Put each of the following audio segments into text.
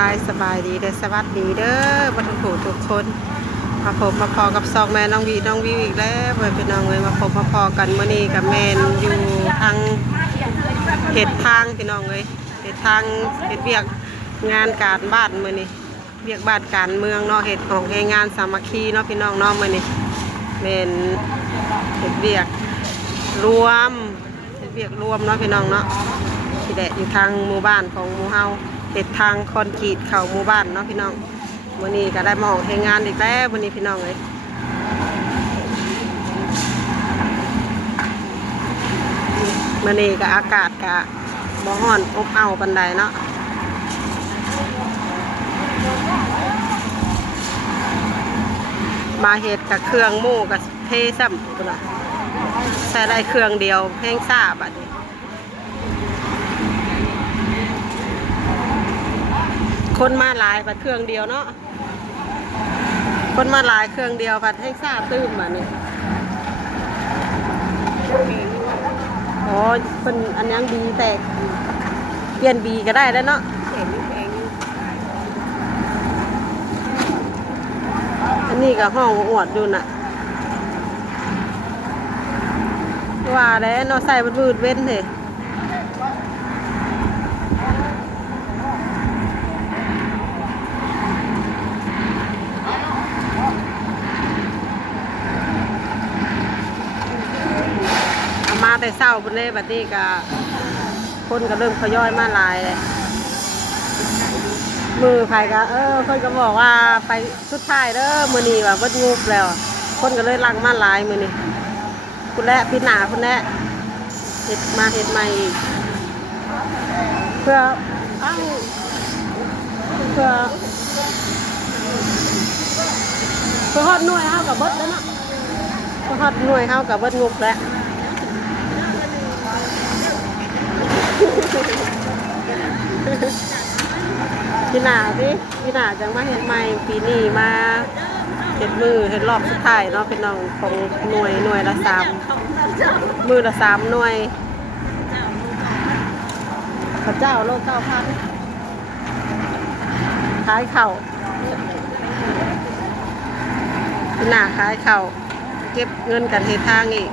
ทายสบายดีเด้อสวัสดีเด้อบรรทุกทุกคนมาพบมาพอกับซองแม่น้องวีอีกแล้วเพื่อนพี่น้องเลยมาพบมาพอกันเมื่อนี้กับแมนอยู่ทางเขตทางพี่น้องเลยเขตทางเขตเวียกงานการบ้านเมื่อนี้เวียกบ้านการเมืองเนาะเขตของงานสามัคคีเนาะพี่น้องเนาะเมื่อนี้แมนเขตเวียกรวมเขตเวียกรวมเนาะพี่น้องเนาะที่แดดอยู่ทางหมู่บ้านของหมู่เฮาเขตทางคอนกรีตเข่าหมู่บ้านเนาะพี่น้องวันนี้ก็ได้มองเฮงานอีกแล้ววันนี้พี่น้องเลยวันนี้ก็อากาศก็บ่ฮ้อนอบอ้าวปานใดเนาะมาเฮ็ดกับเครื่องหมูกับเทซ้ำพุ่นน่ะใส่ได้เครื่องเดียวแพงซ่าบัดนี้คนมาหลายบัดเครื่องเดียวเนาะคนมาหลายเครื่องเดียวบัดแพงซ่าตื้มบัดนี้อ๋อเป็นอันยังบีแตกเปลี่ยนบีก็ได้แล้วเนาะอันนี้ก็ห้องอวดดูน่ะว่าแล้วเนาะใส่บดเว้นเถอะมาแต่เศร้าบนเลยบัดนี้ก็คนก็เริ่มขย่อยมาหลายเลยมือใครก็คนก็บอกว่าไปสุดท้ายเด้อมือนี้ว่าเบิดงบแล้วคนก็เลยลังมาหลายมือนี้คุณแรกพี่หนาคุณแรกเห็ดมาเห็ดใหม่อีกเพื่อตั้งเพื่อฮอดหน่วยเฮากับเบิดแล้วเนาะเพื่อฮอดหน่วยเฮากับเบิดงบแล้วพี่หนาจังมาเห็ดใหม่ปีนี้มาเห็ดมือเห็ดรอบสุดท้ายเนาะเป็นน้องของหน่วยละ3มือละ3หน่วยข้าวเจ้าโล9,000ขายเข่าพี่หนาขายเข่าเก็บเงินกันเฮ็ดทางอีก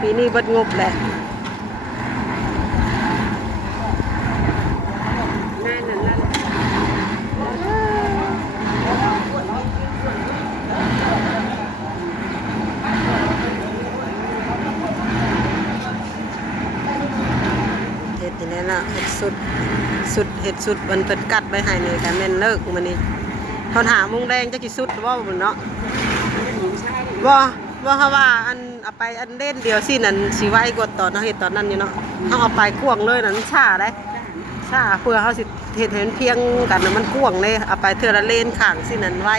ปีนี้เบิดงบแหละอย่างนี้นะเห็ดสุดมันเป็นกัดไปหายเลยกันแม่นเลิกมันนี่เขาถามมุงแดงจะกี่สุดว่ามันเนาะว่าเขาว่าอันเอาไปอันเล่นเดียวสินั่นสีไว้กดตอนเขาเห็ดตอนนั้นอยู่เนาะเขาเอาไปก่วงเลยนั่นช้าได้ช้าเพื่อเขาสิเห็นเพียงกันมันก่วงเลยเอาไปเธอละเล่นข่างสินั่นไว้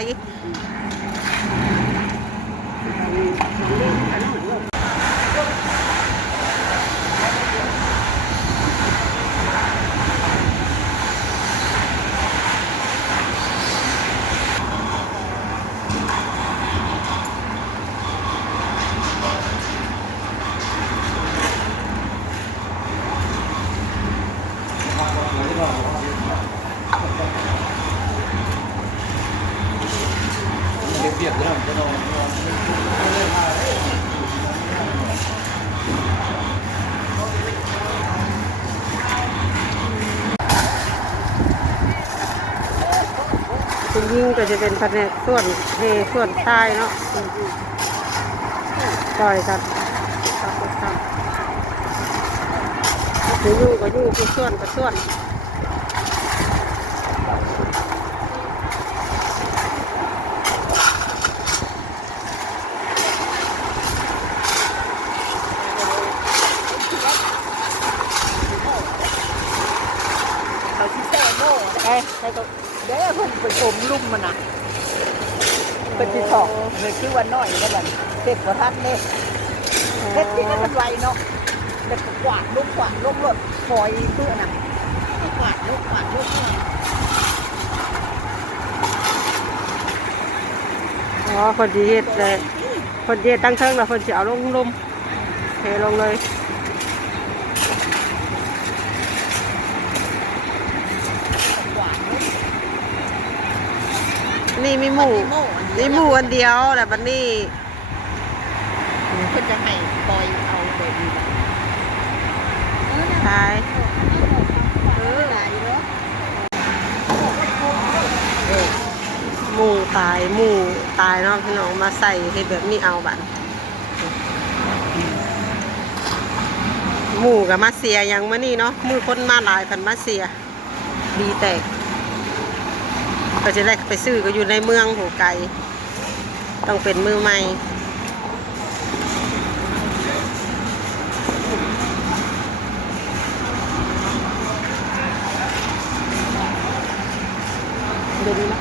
เบียดเนี่ยจะนอนคุณยิ่งก็จะเป็นแผนกส่วนส่วนใต้เนาะปล่อยกันครับอยู่ก็อยู่ผู้ส่วนก็ส่วนใช่ตัวเด้อเพิ่นไปชมลุ่มมันนะเป็นที่สองเลยชื่อว่าน้อยนั่นแหละเสร็จกว่าท่านเลยเสร็จที่นั่นมันไวเนาะเด็กกวาดลูกรถคอยเพื่อน่ะกวาดลูกอ๋อคนดีเฮ็ดเลยคนดีตั้งเทิงแล้วคนจะเอาลงเทลงเลย นี่มีหมูอันเดียวแต่บัดนี้ เพิ่นจะให้ปล่อยเอาแบบนี้ ตาย หลายเนาะ หมูตายเนาะพี่น้องมาใส่เฮ็ดแบบนี้เอาบัดหมูกับมาเสียยังมื้อนี้เนาะมือคนมาหลายพันมาเสียดีแตกก็จะได้ไปซื้อก็อยู่ในเมืองหูไกลต้องเป็นมือใหม่เดี๋ยวนี้นะ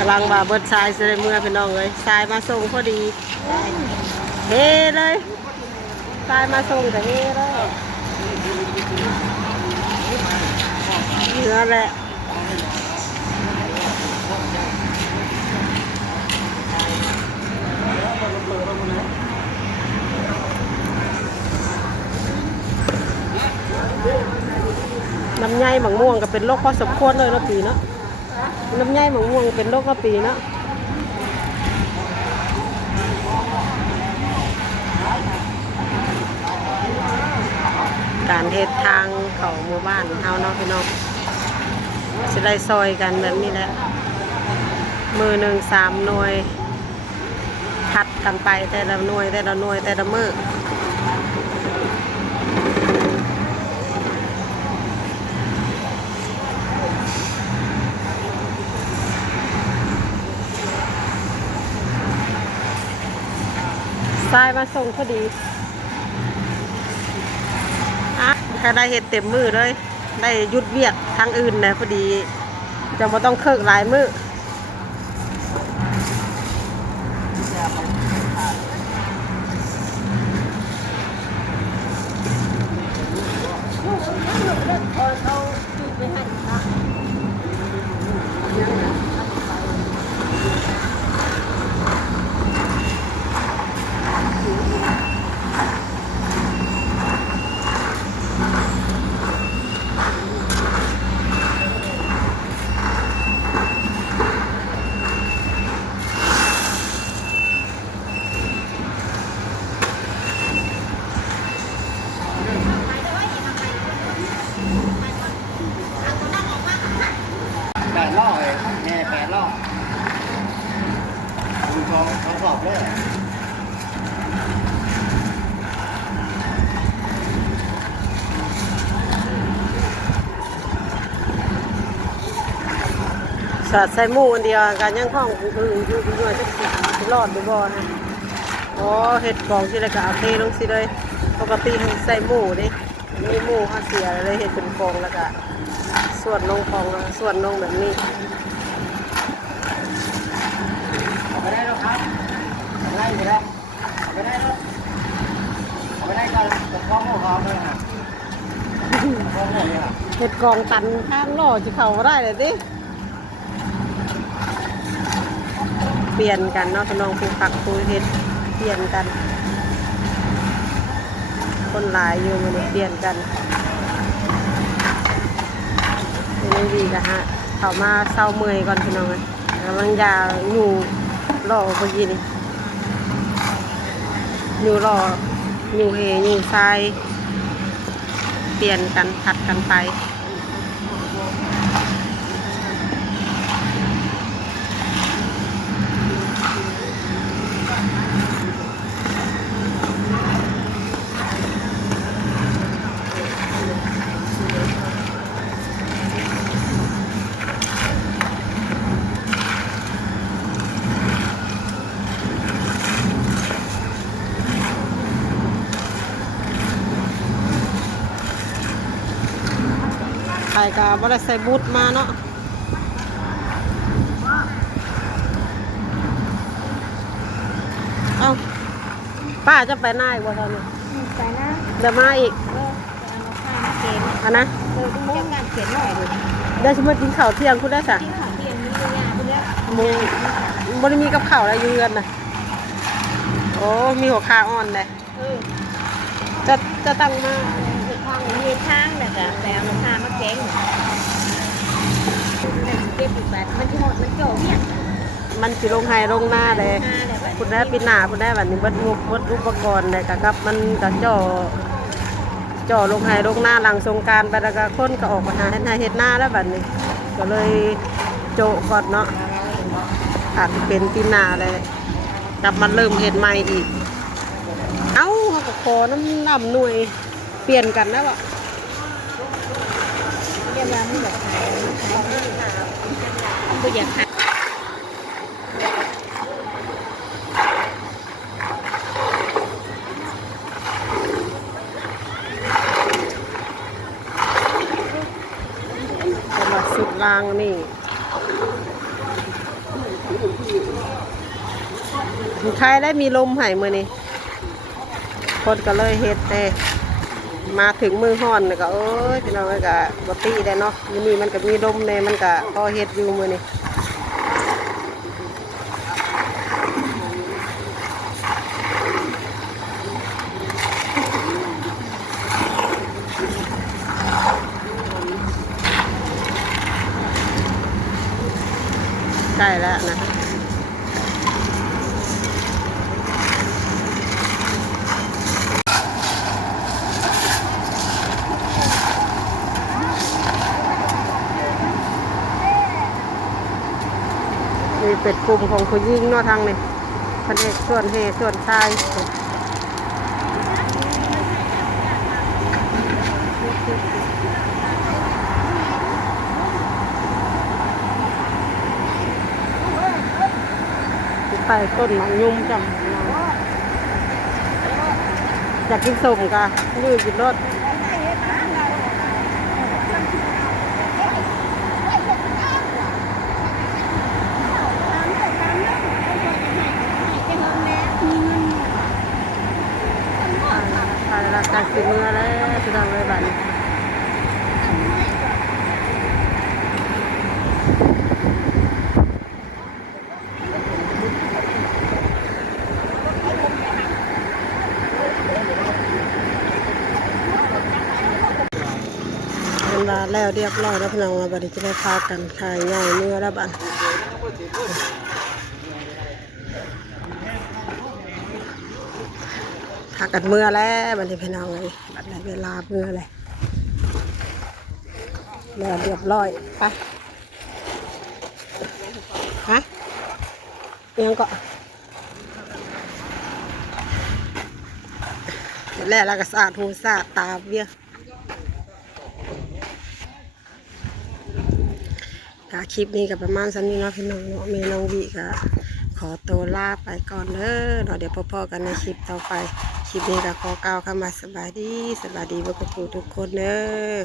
กำลังว่าเบิดทรายเสร็จเมื่อพี่น้องเลยทรายมาส่งพอดีเฮ้เลยทรายมาส่งแต่เฮ้เลยเนื้อแหละน้ำไยหมังม่วงก็เป็นโรคพอสมควรเลยนะปีเนาะน้ำไยหมังม่วงเป็นโรคละปีเนาะการเทศทางเขาหมู่บ้านเฮาเนาะพี่น้องจะได้ซอยกันแบบนี้แหละมือหนึ่ง3 หน่วยถัดกันไปแต่ละหน่วยแต่ละมือทรายมาส่งพอดีอ่ะแค่ได้เห็ดเต็มมือเลยได้หยุดเวียกทางอื่นนะพอดีจะไม่ต้องเคิกหลายมือ8 รอบเลยแม่8 รอบดูเขาสอบเลย สอดใส่หมูอันเดียวกันยังห้องอยู่ด้วยจะสิรอดหรือบ่นะอ๋อเห็ดกองที่ไรก็เอาเทลงสิเลยปกติให้ใส่หมูดิมีหมูข้าเสียเลยเห็ดเป็นกองแล้วก็ส่วนลงกองส่วนลงแบบนี้ เอาไปได้แล้วครับเอาไปได้อยู่แล้วเอาไปได้แล้วเอาไปได้ก็จะคล้องหัวเขาเลยค่ะคล้องหัวเลยค่ะ เห็ดกองตันข้างล่อจะเข้ามาได้เลยดิเปลี่ยนกันเนาะพี่น้องปลูกผักปลูกเห็ดเปลี่ยนกัน คนหลายอยู่มันเปลี่ยนกันไม่ดีกะฮะเขามาเศร้าเมื่อยก่อนพี่น้องเลยแล้วมันยาอยู่รอเมื่อกี้นี่อยู่รออยู่เฮอยู่ทรายเปลี่ยนกันผัดกันไป ไปกับบ่ได้ใส่บูทมาเนาะเอ้าป้าจะไปหน้าอีกบ่ตอนนี้ ไปนะ เดี๋ยวมาอีก เอาข้าวมาเกณฑ์ อันนะ ต้องจัดการเขียนหน่อยดู เดี๋ยวชิมากินข้าวเที่ยงคุณได้สะ ที่ขาเตียงมีตัวอย่างคุณแล้ว มึงบ่ได้มีกับข้าวอะไรอยู่เรือนน่ะโอ้มีหัวคาอ่อนเลยจะตั้งมา มีทางแต่แต่เอาข้าวมาแกงเก็บอีกแบบมันที่หมดมันโจเนี่ย มันสิลงไห้ลงหน้าเลยคุณได้ปีหน้าคุณได้แบบนี้วัดงบวัดอุปกรณ์เลยกับมันกับจ่อลงไห้ลงหน้าหลังสงกรารไปแล้วก็คนก็ออกมาหาเฮ็ดหน้าแล้วแบบนี้ ก็เลยโจก่อนเนาะอาจจะเป็นปีหน้าเลยกลับมาเริ่มเฮ็ดใหม่อีกเอ้าเขาก็ขอน้ำลำหน่วยเปลี่ยนกันนะวะ เรียกว่าไม่อยากขายไม่อยากขาย สำหรับสุดรางนี่ใครได้มีลมหายมือนี่คนก็เลยเฮ็ดแต่มาถึงมือห่อนก็เอ้ยพี่น้องก็บตีได้เนาะมื้อนี้มันก็มีลมในมันก็พอเฮ็ดอยู่มือนี่ใกล้แล้วนะนี่เป็นกลุ่มของผู้หญิงเนาะทางนี่แผนกส่วนเฮส่วนชายไปต้นหมากยุ่มจำอยากกินส้มกะยืดกินรถไปละการกินเมื่อแล้วจะทำอะไรบ้างแล้วเรียบร้อยแล้วพี่น้องมาบัดนี้จะได้พากันขายใหญ่เมื่อแล้วบัดพากันเมื่อแล้วบัดนี้พี่น้องเลยบัดนี้เวลาเมื่อเลยแล้วเรียบร้อยไปฮะยังก็แล้วเราก็สะอาดหูสะอาดตาเบี้ยคลิปนี้กับประมาณสันนี้เนาะพี่น้องเนาะเมน้องวิก็ขอตัวลาไปก่อนเด้อเดี๋ยวพบกันในคลิปต่อไปคลิปนี้ก็ขอกล่าวคำว่าสบายดีเพื่อนทุกคนเด้อ